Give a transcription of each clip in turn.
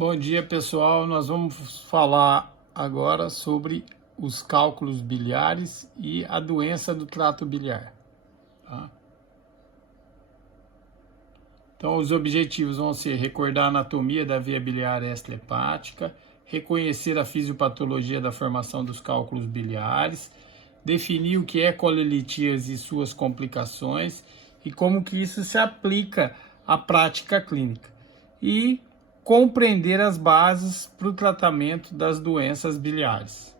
Bom dia, pessoal. Nós vamos falar agora sobre os cálculos biliares e a doença do trato biliar. Tá? Então, os objetivos vão ser recordar a anatomia da via biliar extra-hepática, reconhecer a fisiopatologia da formação dos cálculos biliares, definir o que é colelitíase e suas complicações e como que isso se aplica à prática clínica. E compreender as bases para o tratamento das doenças biliares.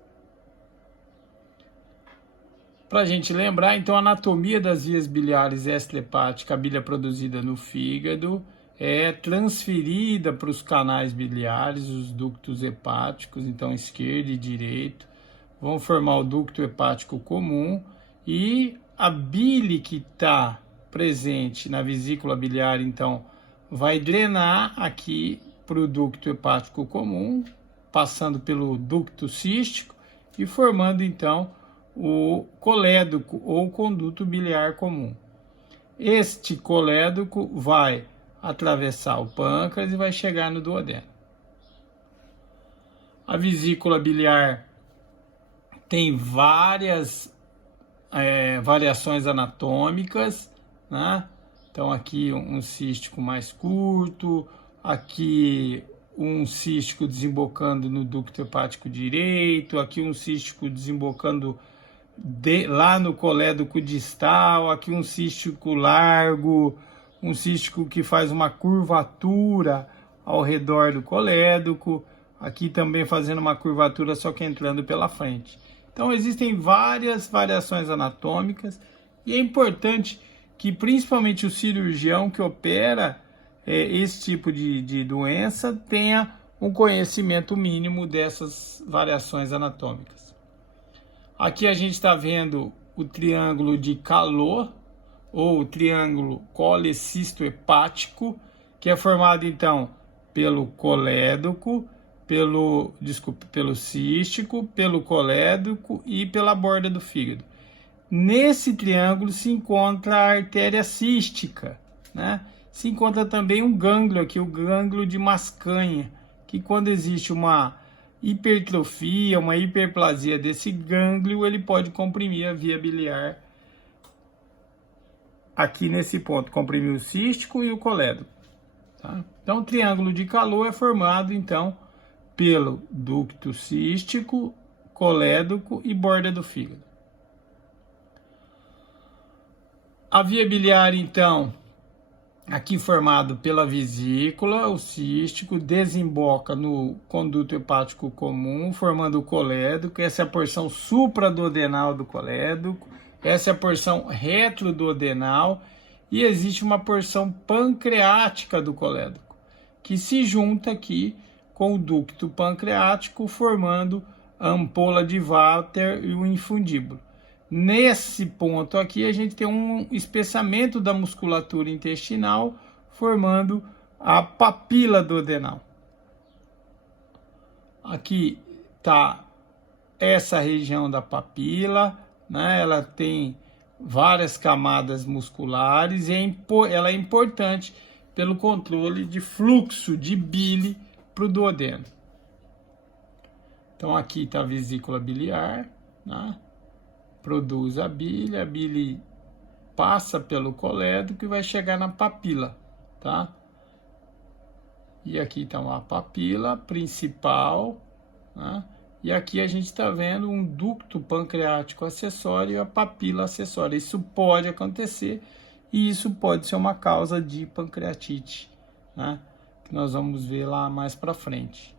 Para a gente lembrar, então, a anatomia das vias biliares extra-hepática, a bile produzida no fígado, é transferida para os canais biliares, os ductos hepáticos, então esquerdo e direito, vão formar o ducto hepático comum e a bile que está presente na vesícula biliar, então, vai drenar aqui para o ducto hepático comum, passando pelo ducto cístico e formando então o colédoco ou conduto biliar comum. Este colédoco vai atravessar o pâncreas e vai chegar no duodeno. A vesícula biliar tem várias variações anatômicas, né? Então aqui um cístico mais curto, aqui um cístico desembocando no ducto hepático direito, aqui um cístico desembocando lá no colédoco distal, aqui um cístico largo, um cístico que faz uma curvatura ao redor do colédoco, aqui também fazendo uma curvatura só que entrando pela frente. Então existem várias variações anatômicas e é importante que principalmente o cirurgião que opera esse tipo de doença tenha um conhecimento mínimo dessas variações anatômicas. Aqui a gente está vendo o triângulo de Calot, ou o triângulo colecisto-hepático, que é formado então pelo colédoco, pelo cístico, pelo colédoco e pela borda do fígado. Nesse triângulo se encontra a artéria cística, né? Se encontra também um gânglio aqui, o gânglio de Mascanha, que quando existe uma hipertrofia, uma hiperplasia desse gânglio, ele pode comprimir a via biliar aqui nesse ponto, comprimir o cístico e o colédoco. Tá? Então, o triângulo de Calot é formado, então, pelo ducto cístico, colédoco e borda do fígado. A via biliar, então, aqui formado pela vesícula, o cístico, desemboca no conduto hepático comum, formando o colédoco. Essa é a porção supraduodenal do colédoco, essa é a porção retroduodenal e existe uma porção pancreática do colédoco, que se junta aqui com o ducto pancreático, formando a ampola de Walter e o infundíbulo. Nesse ponto aqui, a gente tem um espessamento da musculatura intestinal, formando a papila duodenal. Aqui está essa região da papila, né? Ela tem várias camadas musculares e ela é importante pelo controle de fluxo de bile para o duodeno. Então aqui está a vesícula biliar, né? Produz a bile passa pelo colédoco e vai chegar na papila, tá? E aqui está uma papila principal, né? E aqui a gente está vendo um ducto pancreático acessório e a papila acessória. Isso pode acontecer e isso pode ser uma causa de pancreatite, né? Que nós vamos ver lá mais para frente.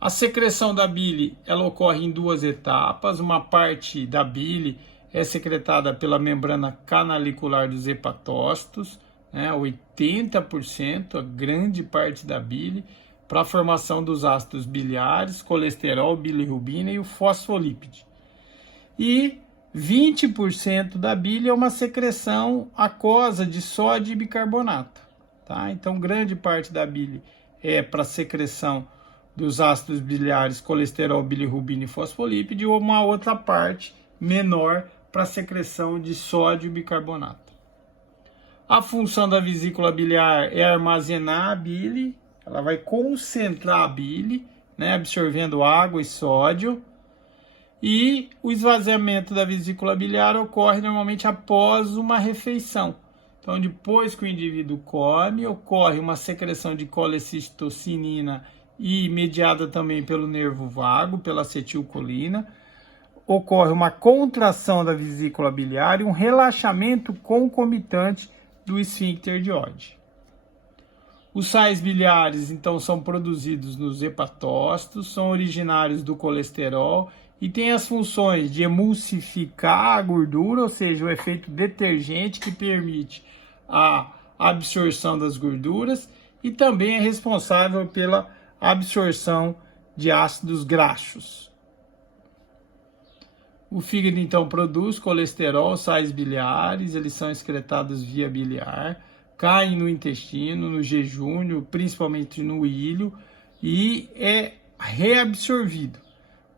A secreção da bile, ela ocorre em duas etapas. Uma parte da bile é secretada pela membrana canalicular dos hepatócitos, né, 80%, a grande parte da bile, para a formação dos ácidos biliares, colesterol, bilirrubina e o fosfolípide. E 20% da bile é uma secreção aquosa de sódio e bicarbonato. Tá? Então, grande parte da bile é para secreção dos ácidos biliares, colesterol, bilirrubina e fosfolípide, ou uma outra parte menor para secreção de sódio e bicarbonato. A função da vesícula biliar é armazenar a bile, ela vai concentrar a bile, né, absorvendo água e sódio, e o esvaziamento da vesícula biliar ocorre normalmente após uma refeição. Então, depois que o indivíduo come, ocorre uma secreção de colecitocinina e mediada também pelo nervo vago, pela acetilcolina. Ocorre uma contração da vesícula biliar e um relaxamento concomitante do esfíncter de Oddi. Os sais biliares, então, são produzidos nos hepatócitos, são originários do colesterol e têm as funções de emulsificar a gordura, ou seja, o efeito detergente que permite a absorção das gorduras, e também é responsável pela absorção de ácidos graxos. O fígado, então, produz colesterol, sais biliares, eles são excretados via biliar, caem no intestino, no jejúnio, principalmente no ilho, e é reabsorvido,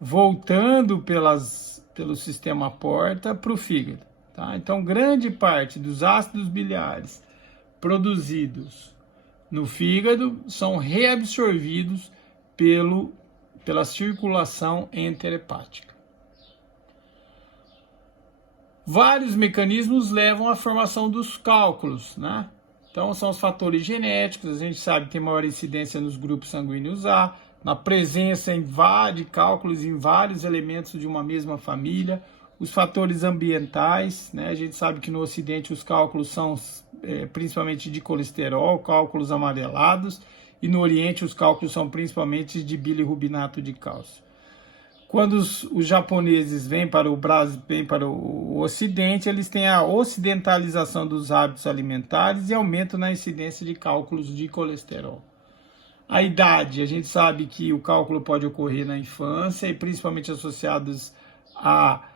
voltando pelo sistema porta para o fígado. Tá? Então, grande parte dos ácidos biliares produzidos no fígado são reabsorvidos pela circulação enterhepática. Vários mecanismos levam à formação dos cálculos, né? Então, são os fatores genéticos, a gente sabe que tem maior incidência nos grupos sanguíneos A, na presença de cálculos em vários elementos de uma mesma família, os fatores ambientais, né? A gente sabe que no Ocidente os cálculos são principalmente de colesterol, cálculos amarelados, e no Oriente os cálculos são principalmente de bilirrubinato de cálcio. Quando os japoneses vêm para o Brasil, vêm para o Ocidente, eles têm a ocidentalização dos hábitos alimentares e aumento na incidência de cálculos de colesterol. A idade, a gente sabe que o cálculo pode ocorrer na infância e principalmente associados a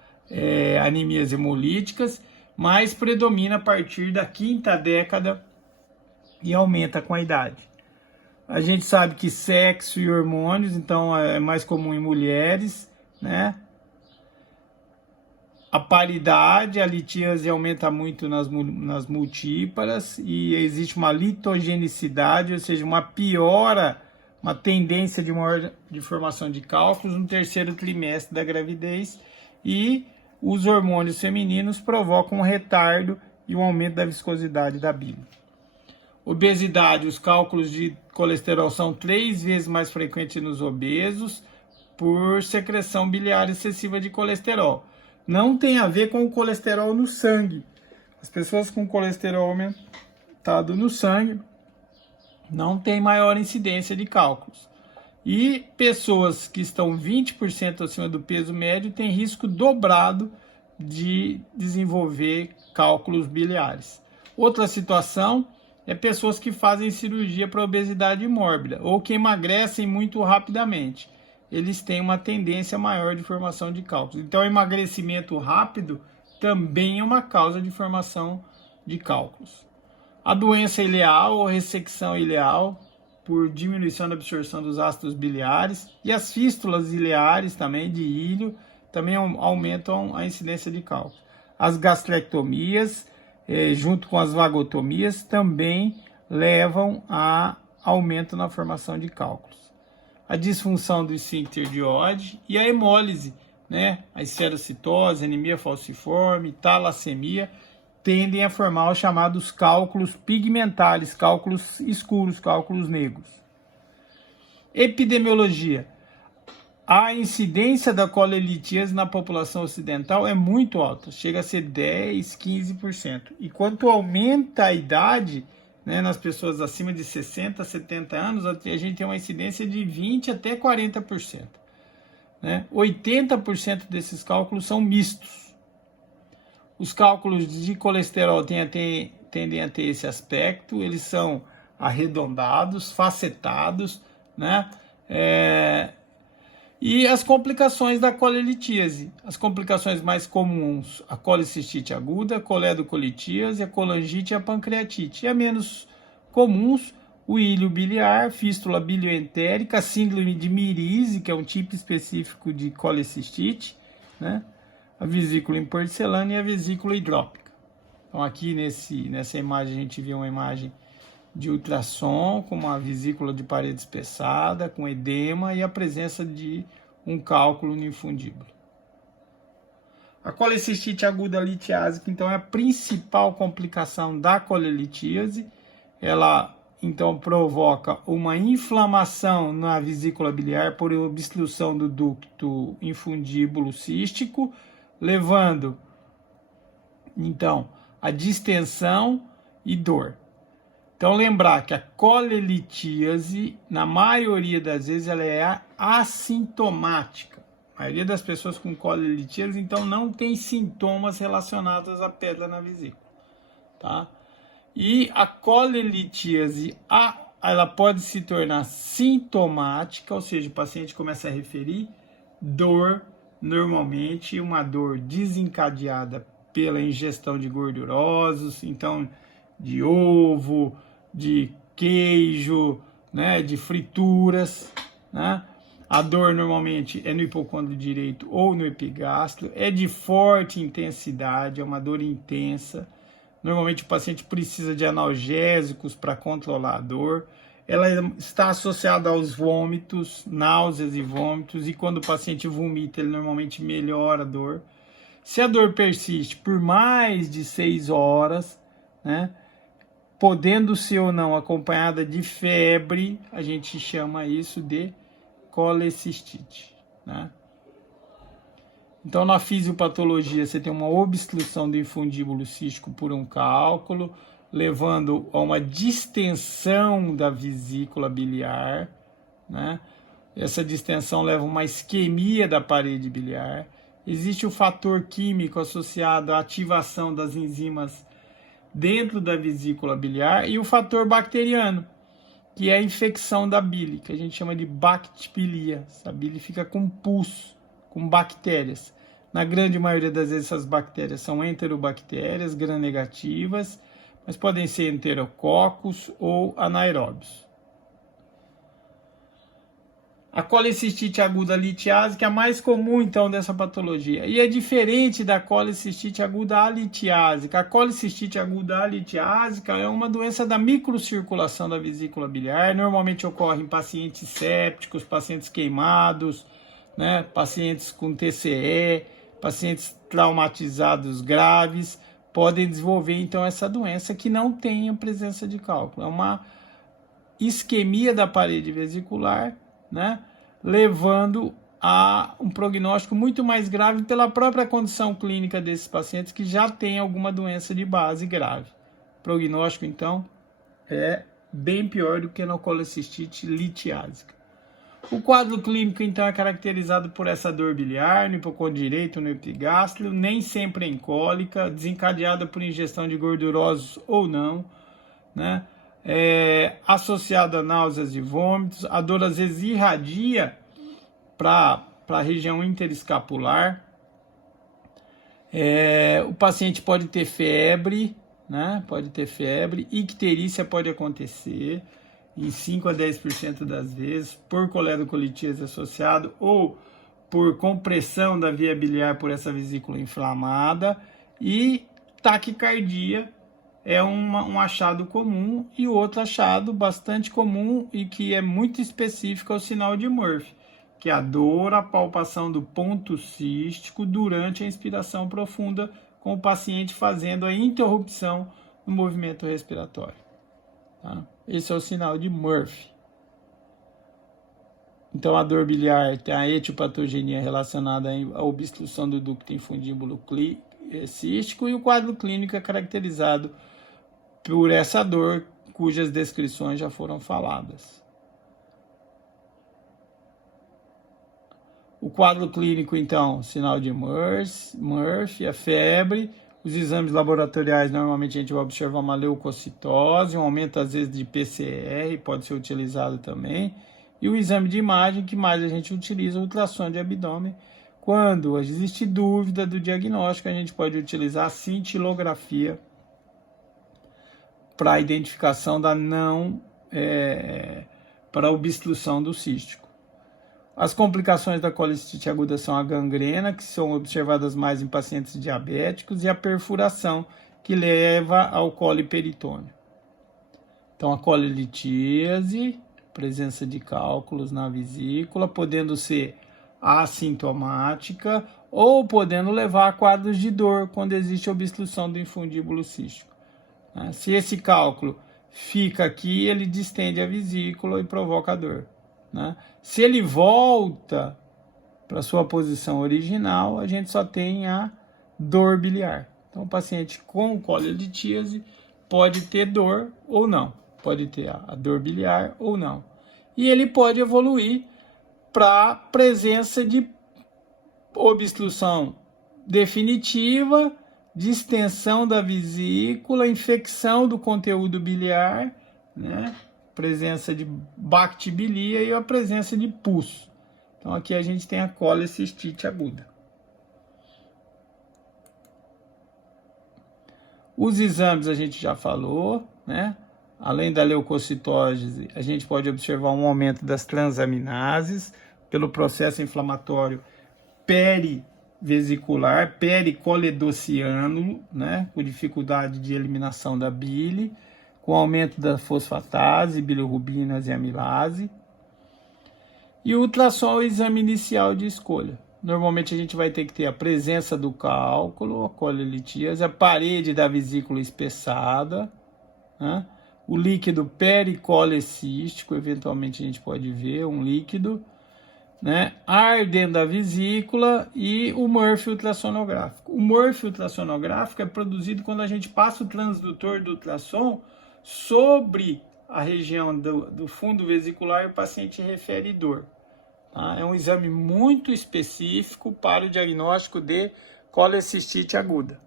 anemias hemolíticas, mas predomina a partir da 5ª década e aumenta com a idade. A gente sabe que sexo e hormônios, então, é mais comum em mulheres, né? A paridade, a litíase aumenta muito nas multíparas e existe uma litogenicidade, ou seja, uma piora, uma tendência de formação de cálculos no 3º trimestre da gravidez, e os hormônios femininos provocam um retardo e um aumento da viscosidade da bile. Obesidade, os cálculos de colesterol são 3 vezes mais frequentes nos obesos por secreção biliar excessiva de colesterol. Não tem a ver com o colesterol no sangue. As pessoas com colesterol aumentado no sangue não têm maior incidência de cálculos. E pessoas que estão 20% acima do peso médio têm risco dobrado de desenvolver cálculos biliares. Outra situação é pessoas que fazem cirurgia para obesidade mórbida ou que emagrecem muito rapidamente. Eles têm uma tendência maior de formação de cálculos. Então, emagrecimento rápido também é uma causa de formação de cálculos. A doença ileal ou ressecção ileal, por diminuição da absorção dos ácidos biliares, e as fístulas ileares também de ilho, também aumentam a incidência de cálculos. As gastrectomias, junto com as vagotomias, também levam a aumento na formação de cálculos. A disfunção do esfíncter de Oddi e a hemólise, né? A esferocitose, anemia falciforme, talassemia, tendem a formar os chamados cálculos pigmentares, cálculos escuros, cálculos negros. Epidemiologia. A incidência da colelitíase na população ocidental é muito alta, chega a ser 10, 15%. E quanto aumenta a idade, né, nas pessoas acima de 60, 70 anos, a gente tem uma incidência de 20 até 40%. Né? 80% desses cálculos são mistos. Os cálculos de colesterol tendem a ter esse aspecto, eles são arredondados, facetados, né? E as complicações da colelitíase. As complicações mais comuns, a colicistite aguda, a coledocolitíase, a colangite e a pancreatite. E a menos comuns, o ilho biliar, fístula bilioentérica, a síndrome de Mirise, que é um tipo específico de colecistite, né? A vesícula em porcelana e a vesícula hidrópica. Então aqui nessa imagem a gente vê uma imagem de ultrassom, com uma vesícula de parede espessada, com edema e a presença de um cálculo no infundíbulo. A colecistite aguda litiásica, então, é a principal complicação da colelitíase. Ela, então, provoca uma inflamação na vesícula biliar por obstrução do ducto infundíbulo cístico, levando, então, a distensão e dor. Então, lembrar que a colelitíase, na maioria das vezes, ela é assintomática. A maioria das pessoas com colelitíase, então, não tem sintomas relacionados à pedra na vesícula, tá? E a colelitíase, ela pode se tornar sintomática, ou seja, o paciente começa a referir dor, normalmente uma dor desencadeada pela ingestão de gordurosos, então, de ovo, de queijo, né, de frituras, né? A dor normalmente é no hipocôndrio direito ou no epigástrio, é de forte intensidade, é uma dor intensa. Normalmente o paciente precisa de analgésicos para controlar a dor. Ela está associada aos vômitos, náuseas e vômitos, e quando o paciente vomita, ele normalmente melhora a dor. Se a dor persiste por mais de 6 horas, né, podendo ser ou não acompanhada de febre, a gente chama isso de colecistite, né? Então, na fisiopatologia, você tem uma obstrução do infundíbulo cístico por um cálculo, levando a uma distensão da vesícula biliar, né? Essa distensão leva a uma isquemia da parede biliar. Existe o fator químico associado à ativação das enzimas dentro da vesícula biliar e o fator bacteriano, que é a infecção da bile, que a gente chama de bactibilia. A bile fica com pus, com bactérias. Na grande maioria das vezes, essas bactérias são enterobactérias gram-negativas, mas podem ser enterococos ou anaeróbios. A colecistite aguda litiásica é a mais comum, então, dessa patologia. E é diferente da colecistite aguda alitiásica. A colecistite aguda alitiásica é uma doença da microcirculação da vesícula biliar. Normalmente ocorre em pacientes sépticos, pacientes queimados, né, pacientes com TCE, pacientes traumatizados graves. Podem desenvolver, então, essa doença que não tem a presença de cálculo. É uma isquemia da parede vesicular, né, levando a um prognóstico muito mais grave pela própria condição clínica desses pacientes que já têm alguma doença de base grave. O prognóstico, então, é bem pior do que na colecistite litiásica. O quadro clínico, então, é caracterizado por essa dor biliar no hipocôndrio direito, no epigástrio, nem sempre em cólica, desencadeada por ingestão de gordurosos ou não, né? Associada a náuseas e vômitos. A dor às vezes irradia para a região interescapular. O paciente pode ter febre, né? Pode ter febre. Icterícia pode acontecer em 5 a 10% das vezes, por colerocolitíase associado ou por compressão da via biliar por essa vesícula inflamada. E taquicardia é um achado comum, e outro achado bastante comum e que é muito específico é o sinal de Murphy, que é a dor, a palpação do ponto cístico durante a inspiração profunda, com o paciente fazendo a interrupção no movimento respiratório. Tá? Esse é o sinal de Murphy. Então, a dor biliar tem a etiopatogenia relacionada à obstrução do ducto infundíbulo cístico, e o quadro clínico é caracterizado por essa dor, cujas descrições já foram faladas. O quadro clínico, então, sinal de Murphy, a febre. Os exames laboratoriais, normalmente a gente vai observar uma leucocitose, um aumento às vezes de PCR, pode ser utilizado também. E o exame de imagem, que mais a gente utiliza, o ultrassom de abdômen. Quando existe dúvida do diagnóstico, a gente pode utilizar a cintilografia para a identificação da para a obstrução do cístico. As complicações da colecistite aguda são a gangrena, que são observadas mais em pacientes diabéticos, e a perfuração, que leva ao colo e peritônio. Então, a colelitíase, presença de cálculos na vesícula, podendo ser assintomática ou podendo levar a quadros de dor quando existe obstrução do infundíbulo cístico. Se esse cálculo fica aqui, ele distende a vesícula e provoca dor. Se ele volta para sua posição original, a gente só tem a dor biliar. Então, o paciente com colelitíase pode ter dor ou não, pode ter a dor biliar ou não. E ele pode evoluir para presença de obstrução definitiva, distensão da vesícula, infecção do conteúdo biliar, presença de bactibilia e a presença de pus. Então aqui a gente tem a colecistite aguda. Os exames a gente já falou, Além da leucocitose, a gente pode observar um aumento das transaminases pelo processo inflamatório perivesicular, pericoledociano, com dificuldade de eliminação da bile, com aumento da fosfatase, bilirrubinas e amilase. E o ultrassom é o exame inicial de escolha. Normalmente a gente vai ter que ter a presença do cálculo, a colelitíase, a parede da vesícula espessada, o líquido pericolecístico, eventualmente a gente pode ver um líquido, ar dentro da vesícula e o Murphy ultrassonográfico. O Murphy ultrassonográfico é produzido quando a gente passa o transdutor do ultrassom sobre a região do fundo vesicular e o paciente refere dor. É um exame muito específico para o diagnóstico de colecistite aguda.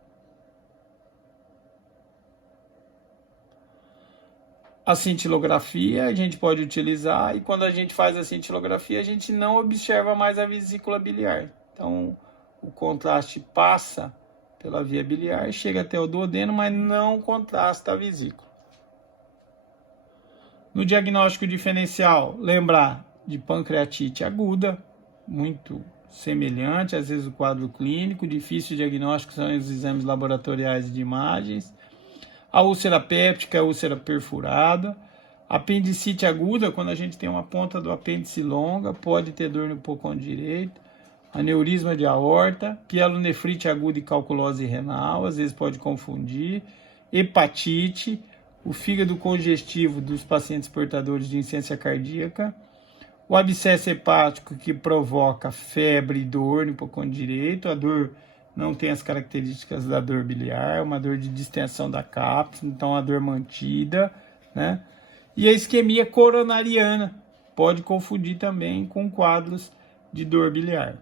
A cintilografia a gente pode utilizar, e quando a gente faz a cintilografia a gente não observa mais a vesícula biliar. Então o contraste passa pela via biliar, chega até o duodeno, mas não contrasta a vesícula. No diagnóstico diferencial, lembrar de pancreatite aguda, muito semelhante, às vezes o quadro clínico, difícil diagnóstico são os exames laboratoriais de imagens. A úlcera péptica, a úlcera perfurada. Apendicite aguda, quando a gente tem uma ponta do apêndice longa, pode ter dor no pulmão direito. Aneurisma de aorta, pielonefrite aguda e calculose renal, às vezes pode confundir. Hepatite, o fígado congestivo dos pacientes portadores de insuficiência cardíaca. O abscesso hepático que provoca febre e dor no pulmão direito, a dor não tem as características da dor biliar, uma dor de distensão da cápsula, então a dor mantida, E a isquemia coronariana pode confundir também com quadros de dor biliar.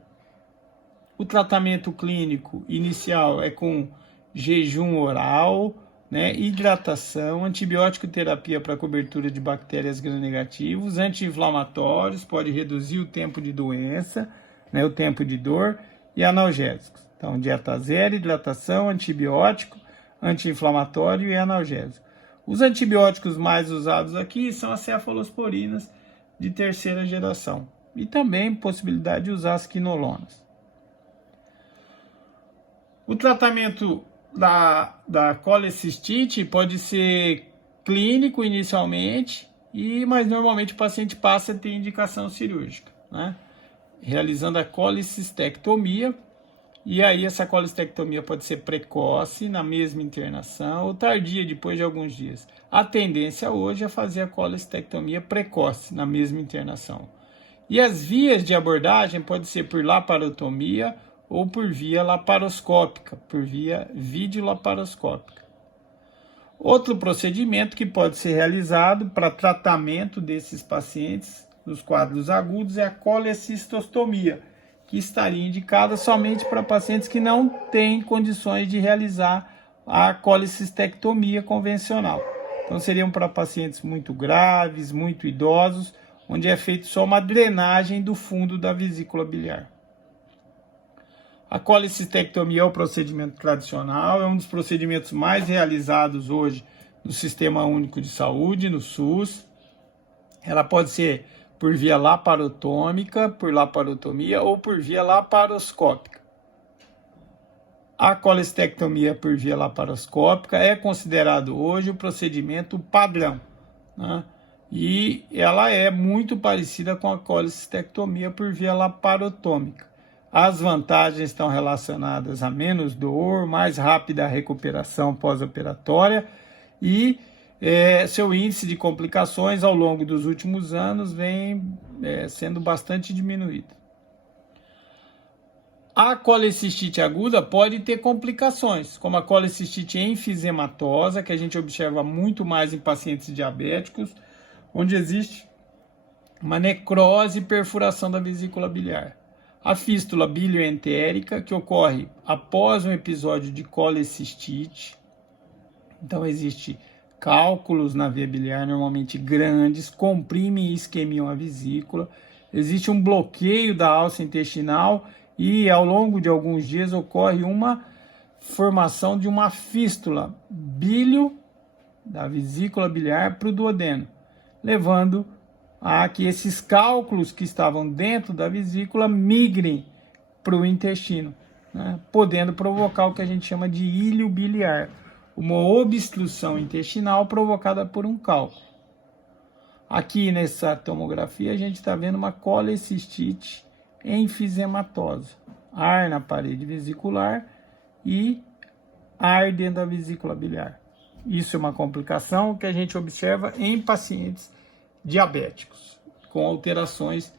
O tratamento clínico inicial é com jejum oral, hidratação, antibiótico terapia para cobertura de bactérias gram-negativos, anti-inflamatórios, pode reduzir o tempo de doença, o tempo de dor, e analgésicos. Então, dieta zero, hidratação, antibiótico, anti-inflamatório e analgésico. Os antibióticos mais usados aqui são as cefalosporinas de terceira geração. E também possibilidade de usar as quinolonas. O tratamento da colecistite pode ser clínico inicialmente, mas normalmente o paciente passa a ter indicação cirúrgica, realizando a colecistectomia. E aí essa colecistectomia pode ser precoce, na mesma internação, ou tardia, depois de alguns dias. A tendência hoje é fazer a colecistectomia precoce, na mesma internação. E as vias de abordagem pode ser por laparotomia ou por via laparoscópica, por via videolaparoscópica. Outro procedimento que pode ser realizado para tratamento desses pacientes nos quadros agudos é a colecistostomia, que estaria indicada somente para pacientes que não têm condições de realizar a colecistectomia convencional. Então seriam para pacientes muito graves, muito idosos, onde é feito só uma drenagem do fundo da vesícula biliar. A colecistectomia é o procedimento tradicional, é um dos procedimentos mais realizados hoje no Sistema Único de Saúde, no SUS. Ela pode ser por via laparotômica, por laparotomia ou por via laparoscópica. A colecistectomia por via laparoscópica é considerado hoje o procedimento padrão, né? E ela é muito parecida com a colecistectomia por via laparotômica. As vantagens estão relacionadas a menos dor, mais rápida recuperação pós-operatória e seu índice de complicações ao longo dos últimos anos vem sendo bastante diminuído. A colecistite aguda pode ter complicações, como a colecistite enfisematosa, que a gente observa muito mais em pacientes diabéticos, onde existe uma necrose e perfuração da vesícula biliar. A fístula bilioentérica, que ocorre após um episódio de colecistite. Então, existe cálculos na via biliar, normalmente grandes, comprimem e isquemiam a vesícula. Existe um bloqueio da alça intestinal e, ao longo de alguns dias, ocorre uma formação de uma fístula bílio da vesícula biliar para o duodeno, levando a que esses cálculos que estavam dentro da vesícula migrem para o intestino, né, podendo provocar o que a gente chama de íleo biliar, uma obstrução intestinal provocada por um cálculo. Aqui nessa tomografia a gente está vendo uma colecistite enfisematosa, ar na parede vesicular e ar dentro da vesícula biliar. Isso é uma complicação que a gente observa em pacientes diabéticos, com alterações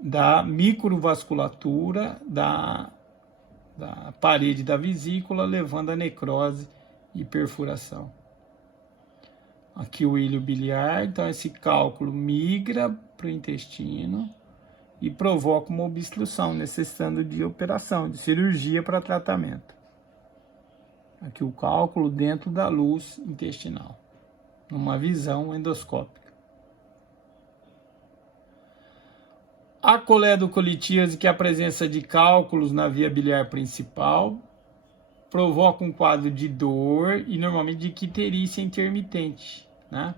da microvasculatura da parede da vesícula, levando a necrose e perfuração. Aqui o íleo biliar, então esse cálculo migra para o intestino e provoca uma obstrução, necessitando de operação, de cirurgia para tratamento. Aqui o cálculo dentro da luz intestinal, numa visão endoscópica. A coledocolitíase, que é a presença de cálculos na via biliar principal, provoca um quadro de dor e normalmente de icterícia intermitente, né?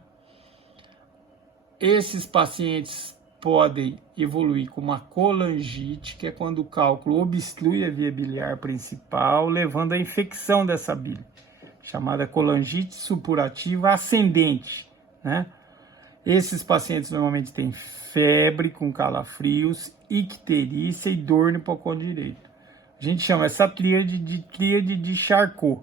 Esses pacientes podem evoluir com uma colangite, que é quando o cálculo obstrui a via biliar principal, levando à infecção dessa bile, chamada colangite supurativa ascendente, né? Esses pacientes normalmente têm febre com calafrios, icterícia e dor no hipocôndrio direito. A gente chama essa tríade de Charcot.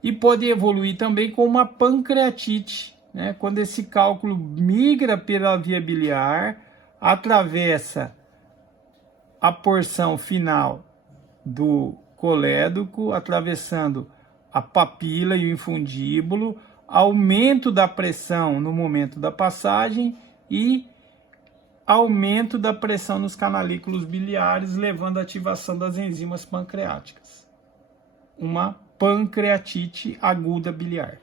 E pode evoluir também com uma pancreatite, né? Quando esse cálculo migra pela via biliar, atravessa a porção final do colédoco, atravessando a papila e o infundíbulo, aumento da pressão no momento da passagem e aumento da pressão nos canalículos biliares, levando à ativação das enzimas pancreáticas. Uma pancreatite aguda biliar.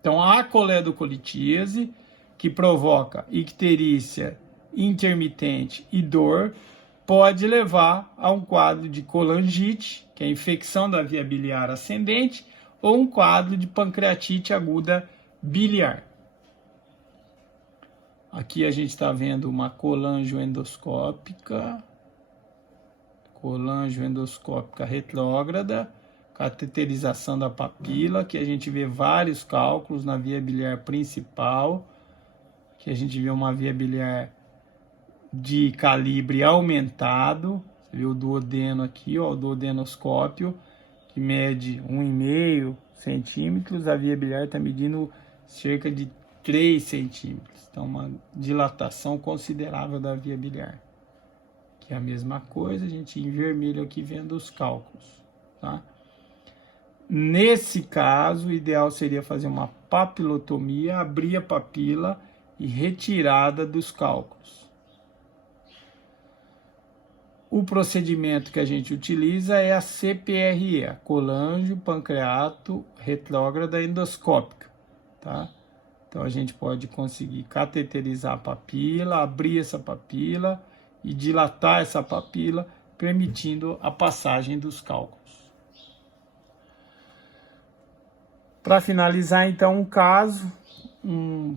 Então, a coledocolitíase, que provoca icterícia intermitente e dor, pode levar a um quadro de colangite, que é a infecção da via biliar ascendente, ou um quadro de pancreatite aguda biliar. Aqui a gente está vendo uma colangioendoscópica retrógrada, cateterização da papila, que a gente vê vários cálculos na via biliar principal, que a gente vê uma via biliar de calibre aumentado, você vê o duodeno aqui, ó, o duodenoscópio, que mede 1,5 centímetros, a via biliar está medindo cerca de 3 centímetros, então uma dilatação considerável da via biliar. Que é a mesma coisa, a gente em vermelho aqui vendo os cálculos, tá? Nesse caso, o ideal seria fazer uma papilotomia, abrir a papila e retirada dos cálculos. O procedimento que a gente utiliza é a CPRE, a colangio-pancreato retrógrada endoscópica, tá? Então a gente pode conseguir cateterizar a papila, abrir essa papila e dilatar essa papila, permitindo a passagem dos cálculos. Para finalizar, então, um caso, um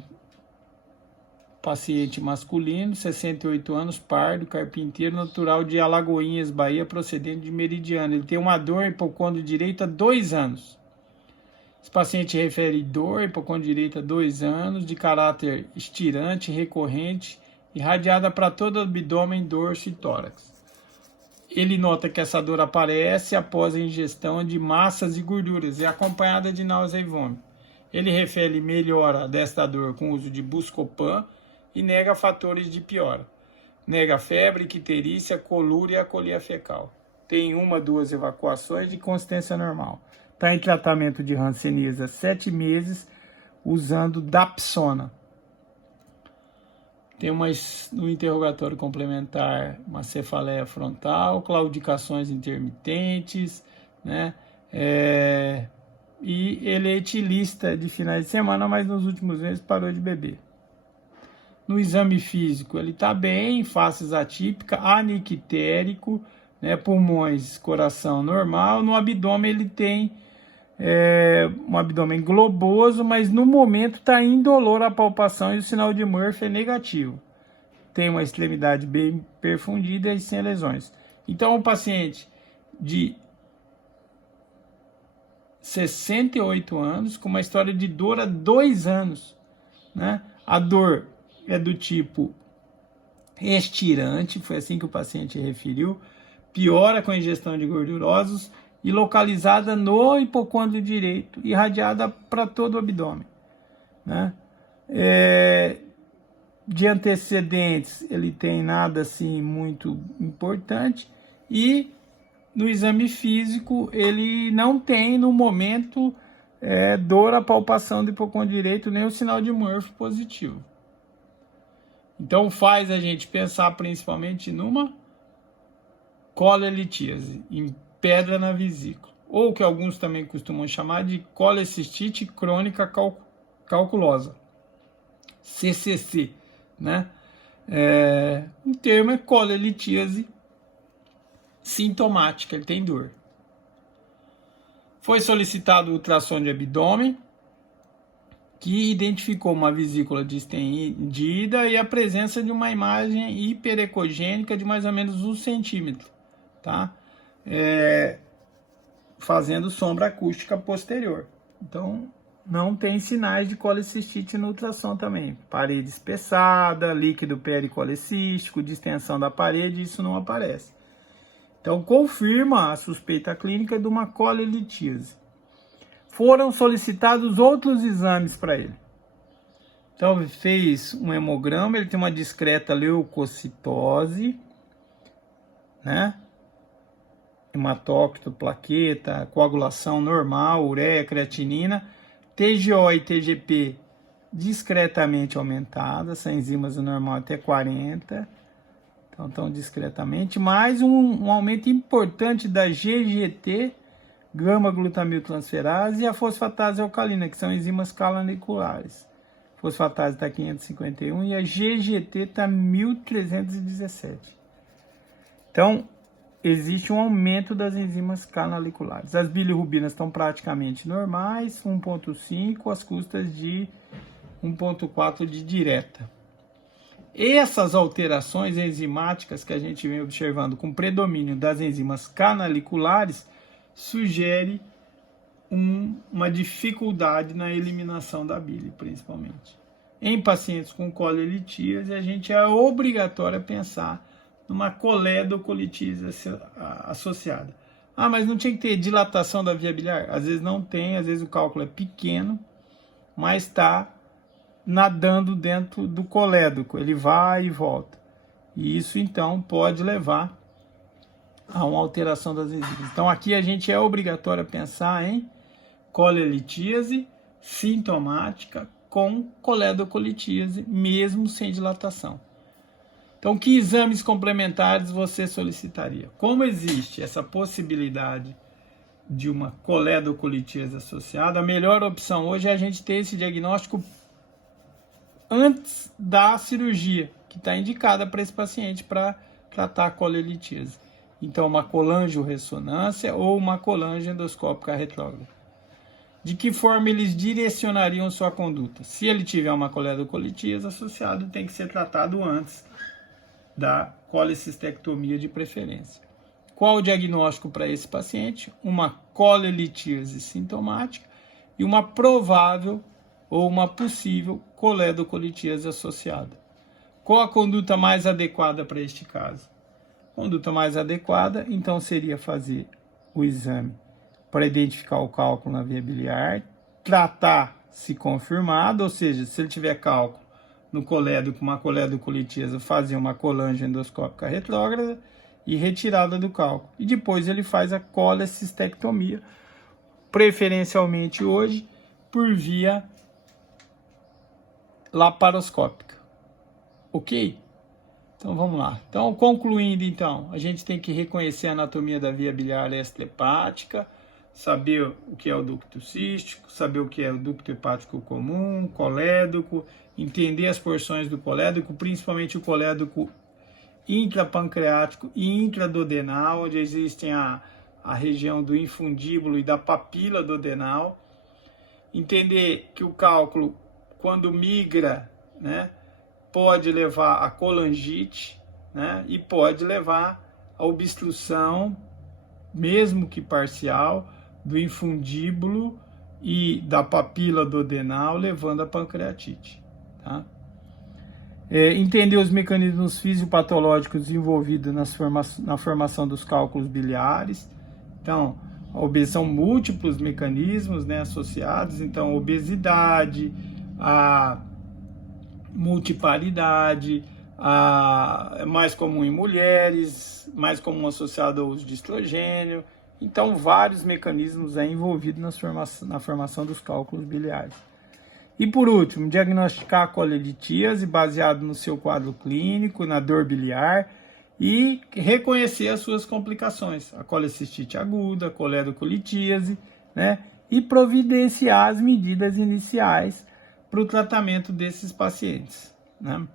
paciente masculino, 68 anos, pardo, carpinteiro, natural de Alagoinhas, Bahia, procedente de Meridiano. Ele tem uma dor hipocôndrio direito há 2 anos. Esse paciente refere dor hipocondilítica 2 anos, de caráter estirante, recorrente, irradiada para todo o abdômen, dorso e tórax. Ele nota que essa dor aparece após a ingestão de massas e gorduras e acompanhada de náusea e vômito. Ele refere melhora desta dor com o uso de Buscopan e nega fatores de piora. Nega febre, icterícia, colúria e acolia fecal. Tem 1-2 evacuações de consistência normal. Está em tratamento de hanseníase há 7 meses, usando Dapsona. Tem no interrogatório complementar uma cefaleia frontal, claudicações intermitentes, né? E ele é etilista de finais de semana, mas nos últimos meses parou de beber. No exame físico, ele está bem, faces atípica, anictérico, né? Pulmões, coração normal. No abdômen ele tem um abdômen globoso, mas no momento está indolor a palpação e o sinal de Murphy é negativo. Tem uma extremidade bem perfundida e sem lesões. Então, um paciente de 68 anos, com uma história de dor há 2 anos, né? A dor é do tipo estirante, foi assim que o paciente referiu, piora com a ingestão de gordurosos e localizada no hipocôndrio direito, irradiada para todo o abdômen, né? De antecedentes, ele tem nada assim muito importante, e no exame físico ele não tem no momento dor à palpação do hipocôndrio direito, nem o sinal de Murphy positivo. Então faz a gente pensar principalmente numa colelitíase, em pedra na vesícula, ou que alguns também costumam chamar de colecistite crônica calculosa, CCC, né? O termo é colelitíase sintomática, ele tem dor. Foi solicitado o ultrassom de abdômen, que identificou uma vesícula distendida e a presença de uma imagem hiperecogênica de mais ou menos 1 centímetro, tá? Fazendo sombra acústica posterior. Então, não tem sinais de colecistite no ultrassom também. Parede espessada, líquido pericolecístico, distensão da parede, isso não aparece. Então, confirma a suspeita clínica de uma colelitíase. Foram solicitados outros exames para ele. Então, fez um hemograma, ele tem uma discreta leucocitose, né? Hematócrito, plaqueta, coagulação normal, ureia, creatinina, TGO e TGP discretamente aumentadas, essa enzimas normal até 40, então estão discretamente, mais um aumento importante da GGT, gama-glutamiltransferase, e a fosfatase alcalina, que são enzimas canaliculares. A fosfatase está 551 e a GGT está 1317. Então, existe um aumento das enzimas canaliculares. As bilirrubinas estão praticamente normais, 1,5, as custas de 1,4 de direta. Essas alterações enzimáticas que a gente vem observando com predomínio das enzimas canaliculares sugere uma dificuldade na eliminação da bile, principalmente. Em pacientes com colelitíase, a gente é obrigatório a pensar numa coledocolitíase associada. Mas não tinha que ter dilatação da via biliar? Às vezes não tem, às vezes o cálculo é pequeno, mas está nadando dentro do colédoco, ele vai e volta. E isso, então, pode levar a uma alteração das enzimas. Então, aqui a gente é obrigatório a pensar em colelitíase sintomática com coledocolitíase, mesmo sem dilatação. Então, que exames complementares você solicitaria? Como existe essa possibilidade de uma coledocolitíase associada, a melhor opção hoje é a gente ter esse diagnóstico antes da cirurgia, que está indicada para esse paciente para tratar a colelitíase. Então, uma colangiorressonância ou uma colangioendoscópica retrógrada. De que forma eles direcionariam sua conduta? Se ele tiver uma coledocolitíase associada, tem que ser tratado antes da colecistectomia de preferência. Qual o diagnóstico para esse paciente? Uma colelitíase sintomática e uma provável ou uma possível coledocolitíase associada. Qual a conduta mais adequada para este caso? Conduta mais adequada, então, seria fazer o exame para identificar o cálculo na via biliar, tratar se confirmado, ou seja, se ele tiver cálculo no colédoco, uma coledocolitíase, fazer uma colange endoscópica retrógrada e retirada do cálculo. E depois ele faz a colecistectomia, preferencialmente hoje por via laparoscópica. Ok? Então vamos lá. Então, concluindo, então, a gente tem que reconhecer a anatomia da via biliar extra-hepática, saber o que é o ducto cístico, saber o que é o ducto hepático comum, colédoco, entender as porções do colédoco, principalmente o colédoco intrapancreático e intraduodenal, onde existem a região do infundíbulo e da papila duodenal. Entender que o cálculo, quando migra, né, pode levar a colangite, né, e pode levar a obstrução, mesmo que parcial, do infundíbulo e da papila duodenal, levando a pancreatite. Tá? Entender os mecanismos fisiopatológicos envolvidos na formação dos cálculos biliares. Então, são múltiplos mecanismos, né, associados. Então, obesidade, a multiparidade, é mais comum em mulheres, mais comum associado ao uso de estrogênio. Então, vários mecanismos envolvidos na formação dos cálculos biliares. E por último, diagnosticar a colelitíase baseado no seu quadro clínico, na dor biliar, e reconhecer as suas complicações, a colecistite aguda, a coledocolitíase, né? E providenciar as medidas iniciais para o tratamento desses pacientes, né?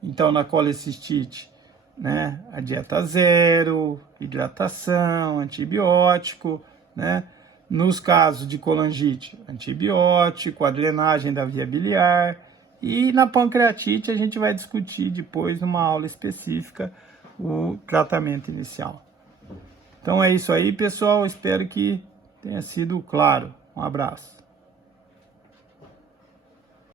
Então, na colecistite, né, a dieta zero, hidratação, antibiótico, né? Nos casos de colangite, antibiótico, a drenagem da via biliar. E na pancreatite a gente vai discutir depois, numa aula específica, o tratamento inicial. Então é isso aí, pessoal. Espero que tenha sido claro. Um abraço.